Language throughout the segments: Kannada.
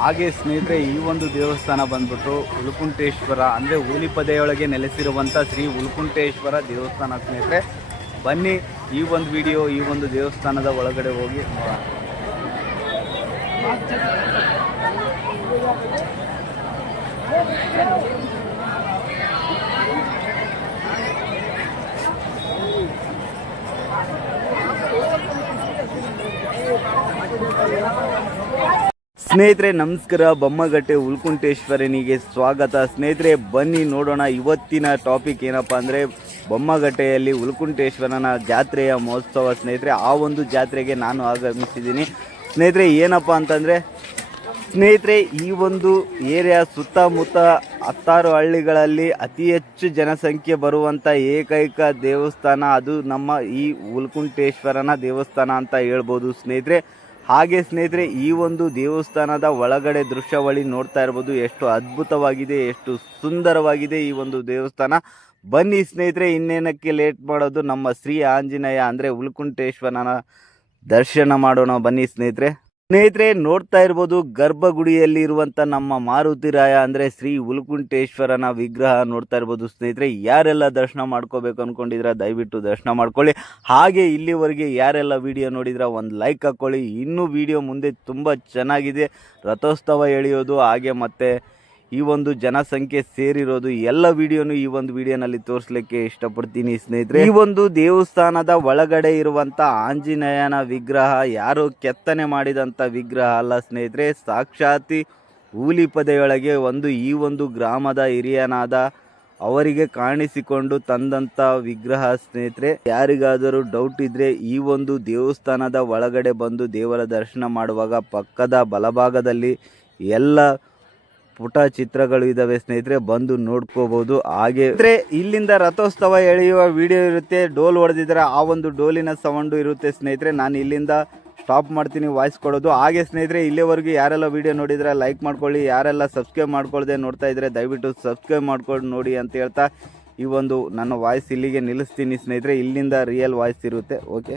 ಹಾಗೆ ಸ್ನೇಹಿತರೆ ಈ ಒಂದು ದೇವಸ್ಥಾನ ಬಂದ್ಬಿಟ್ಟು ಉಲುಕುಂಟೇಶ್ವರ ಅಂದರೆ ಹೂಲಿಪದೆಯೊಳಗೆ ನೆಲೆಸಿರುವಂಥ ಶ್ರೀ ಉಲುಕುಂಟೇಶ್ವರ ದೇವಸ್ಥಾನ ಸ್ನೇಹಿತರೆ. ಬನ್ನಿ ಈ ಒಂದು ವಿಡಿಯೋ ಈ ಒಂದು ದೇವಸ್ಥಾನದ ಒಳಗಡೆ ಹೋಗಿ ನೋಡೋಣ. ಸ್ನೇಹಿತರೆ ನಮಸ್ಕಾರ, ಬೊಮ್ಮಗಟ್ಟೆ ಉಲುಕುಂಟೇಶ್ವರನಿಗೆ ಸ್ವಾಗತ. ಸ್ನೇಹಿತರೆ ಬನ್ನಿ ನೋಡೋಣ. ಇವತ್ತಿನ ಟಾಪಿಕ್ ಏನಪ್ಪ ಅಂದರೆ ಬೊಮ್ಮಗಟ್ಟೆಯಲ್ಲಿ ಉಲುಕುಂಟೇಶ್ವರನ ಜಾತ್ರೆಯ ಮಹೋತ್ಸವ ಸ್ನೇಹಿತರೆ. ಆ ಒಂದು ಜಾತ್ರೆಗೆ ನಾನು ಆಗಮಿಸಿದ್ದೀನಿ ಸ್ನೇಹಿತರೆ. ಏನಪ್ಪ ಅಂತಂದರೆ ಸ್ನೇಹಿತರೆ ಈ ಒಂದು ಏರಿಯಾ ಸುತ್ತಮುತ್ತ 16 ಹಳ್ಳಿಗಳಲ್ಲಿ ಅತಿ ಹೆಚ್ಚು ಜನಸಂಖ್ಯೆ ಬರುವಂಥ ಏಕೈಕ ದೇವಸ್ಥಾನ ಅದು ನಮ್ಮ ಈ ಉಲುಕುಂಟೇಶ್ವರನ ದೇವಸ್ಥಾನ ಅಂತ ಹೇಳ್ಬೋದು ಸ್ನೇಹಿತರೆ. ಹಾಗೆ ಸ್ನೇಹಿತರೆ ಈ ಒಂದು ದೇವಸ್ಥಾನದ ಒಳಗಡೆ ದೃಶ್ಯಾವಳಿ ನೋಡ್ತಾ ಇರ್ಬೋದು. ಎಷ್ಟು ಅದ್ಭುತವಾಗಿದೆ, ಎಷ್ಟು ಸುಂದರವಾಗಿದೆ ಈ ಒಂದು ದೇವಸ್ಥಾನ. ಬನ್ನಿ ಸ್ನೇಹಿತರೆ, ಇನ್ನೇನಕ್ಕೆ ಲೇಟ್ ಮಾಡೋದು, ನಮ್ಮ ಶ್ರೀ ಆಂಜನೇಯ ಅಂದರೆ ಉಲುಕುಂಟೇಶ್ವರನ ದರ್ಶನ ಮಾಡೋಣ ಬನ್ನಿ ಸ್ನೇಹಿತರೆ. ನೋಡ್ತಾ ಇರ್ಬೋದು ಗರ್ಭಗುಡಿಯಲ್ಲಿ ಇರುವಂಥ ನಮ್ಮ ಮಾರುತಿರಾಯ ಅಂದರೆ ಶ್ರೀ ಉಲುಕುಂಟೇಶ್ವರನ ವಿಗ್ರಹ ನೋಡ್ತಾ ಇರ್ಬೋದು ಸ್ನೇಹಿತರೆ. ಯಾರೆಲ್ಲ ದರ್ಶನ ಮಾಡ್ಕೋಬೇಕು ಅಂದ್ಕೊಂಡಿದ್ರೆ ದಯವಿಟ್ಟು ದರ್ಶನ ಮಾಡ್ಕೊಳ್ಳಿ. ಹಾಗೆ ಇಲ್ಲಿವರೆಗೆ ಯಾರೆಲ್ಲ ವಿಡಿಯೋ ನೋಡಿದ್ರೆ ಒಂದು ಲೈಕ್ ಹಾಕ್ಕೊಳ್ಳಿ. ಇನ್ನೂ ವಿಡಿಯೋ ಮುಂದೆ ತುಂಬ ಚೆನ್ನಾಗಿದೆ. ರಥೋತ್ಸವ ಎಳೆಯೋದು ಹಾಗೆ ಮತ್ತು ಈ ಒಂದು ಜನಸಂಖ್ಯೆ ಸೇರಿರೋದು ಎಲ್ಲ ವಿಡಿಯೋನು ಈ ಒಂದು ವಿಡಿಯೋನಲ್ಲಿ ತೋರಿಸ್ಲಿಕ್ಕೆ ಇಷ್ಟಪಡ್ತೀನಿ ಸ್ನೇಹಿತರೆ. ಈ ಒಂದು ದೇವಸ್ಥಾನದ ಒಳಗಡೆ ಇರುವಂಥ ಆಂಜನೇಯನ ವಿಗ್ರಹ ಯಾರು ಕೆತ್ತನೆ ಮಾಡಿದಂಥ ವಿಗ್ರಹ ಅಲ್ಲ ಸ್ನೇಹಿತರೆ. ಸಾಕ್ಷಾತ್ ಹೂಲಿಪದೆಯೊಳಗೆ ಈ ಒಂದು ಗ್ರಾಮದ ಹಿರಿಯನಾದ ಅವರಿಗೆ ಕಾಣಿಸಿಕೊಂಡು ತಂದಂಥ ವಿಗ್ರಹ ಸ್ನೇಹಿತರೆ. ಯಾರಿಗಾದರೂ ಡೌಟ್ ಇದ್ದರೆ ಈ ಒಂದು ದೇವಸ್ಥಾನದ ಒಳಗಡೆ ಬಂದು ದೇವರ ದರ್ಶನ ಮಾಡುವಾಗ ಪಕ್ಕದ ಬಲಭಾಗದಲ್ಲಿ ಎಲ್ಲ ಪುಟ ಚಿತ್ರಗಳು ಇದಾವೆ ಸ್ನೇಹಿತರೆ, ಬಂದು ನೋಡ್ಕೋಬಹುದು. ಹಾಗೆ ಇಲ್ಲಿಂದ ರಥೋತ್ಸವ ಎಳೆಯುವ ವಿಡಿಯೋ ಇರುತ್ತೆ. ಡೋಲ್ ಹೊಡೆದಿದ್ರೆ ಆ ಒಂದು ಡೋಲಿನ ಸೌಂಡು ಇರುತ್ತೆ ಸ್ನೇಹಿತರೆ. ನಾನು ಇಲ್ಲಿಂದ ಸ್ಟಾಪ್ ಮಾಡ್ತೀನಿ ವಾಯ್ಸ್ ಕೊಡೋದು. ಹಾಗೆ ಸ್ನೇಹಿತರೆ ಇಲ್ಲಿವರೆಗೂ ಯಾರೆಲ್ಲ ವಿಡಿಯೋ ನೋಡಿದ್ರೆ ಲೈಕ್ ಮಾಡ್ಕೊಳ್ಳಿ. ಯಾರೆಲ್ಲ ಸಬ್ಸ್ಕ್ರೈಬ್ ಮಾಡ್ಕೊಳ್ದೆ ನೋಡ್ತಾ ಇದ್ರೆ ದಯವಿಟ್ಟು ಸಬ್ಸ್ಕ್ರೈಬ್ ಮಾಡ್ಕೊಂಡು ನೋಡಿ ಅಂತ ಹೇಳ್ತಾ ಈ ಒಂದು ನನ್ನ ವಾಯ್ಸ್ ಇಲ್ಲಿಗೆ ನಿಲ್ಲಿಸ್ತೀನಿ ಸ್ನೇಹಿತರೆ. ಇಲ್ಲಿಂದ ರಿಯಲ್ ವಾಯ್ಸ್ ಇರುತ್ತೆ. ಓಕೆ.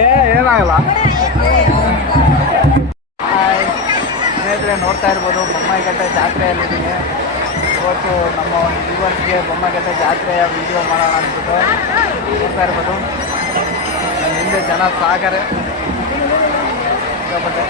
ಏನಾಗಲ್ಲ. ಸ್ನೇಹಿತರೆ ನೋಡ್ತಾ ಇರ್ಬೋದು ಬೊಮ್ಮಗಟ್ಟೆ ಜಾತ್ರೆಯಲ್ಲಿದ್ದೀನಿ. ಇವತ್ತು ನಮ್ಮ ಒಂದು ವ್ಯೂವರ್ಸ್ಗೆ ಬೊಮ್ಮಗಟ್ಟೆ ಜಾತ್ರೆಯ ವಿಡಿಯೋ ಮಾಡೋಣ ಅಂದ್ಬಿಟ್ಟು ನೋಡ್ತಾ ಇರ್ಬೋದು. ನನ್ನ ಹಿಂದೆ ಜನ ಸಾಗರೆ ಸಿಕ್ಕಾಪಟ್ಟೆ.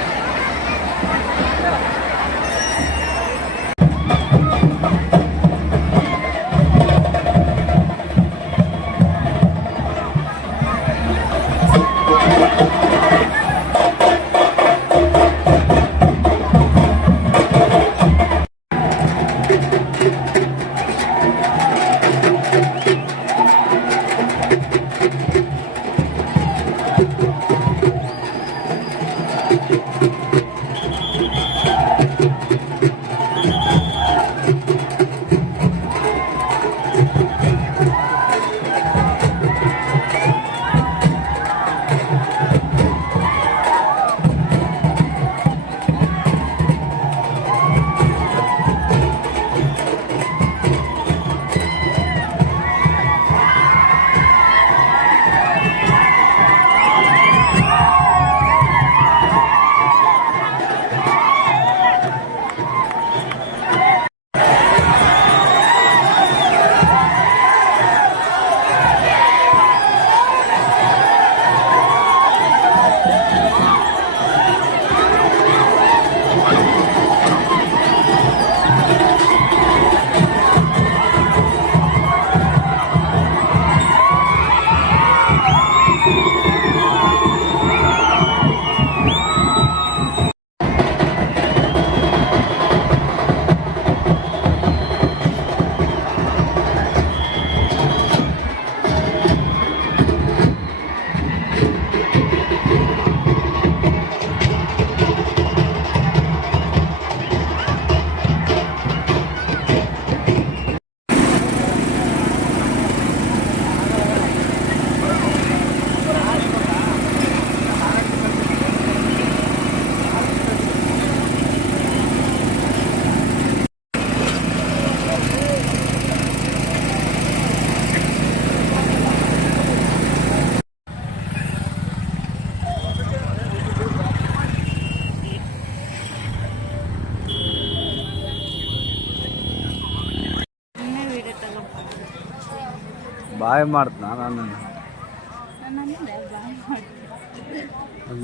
ಬಾಯ್ ಮಾಡ್ತನಾ ನಾನು?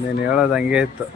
ನೀನು ಹೇಳೋದು ಹಂಗೆ ಇತ್ತು.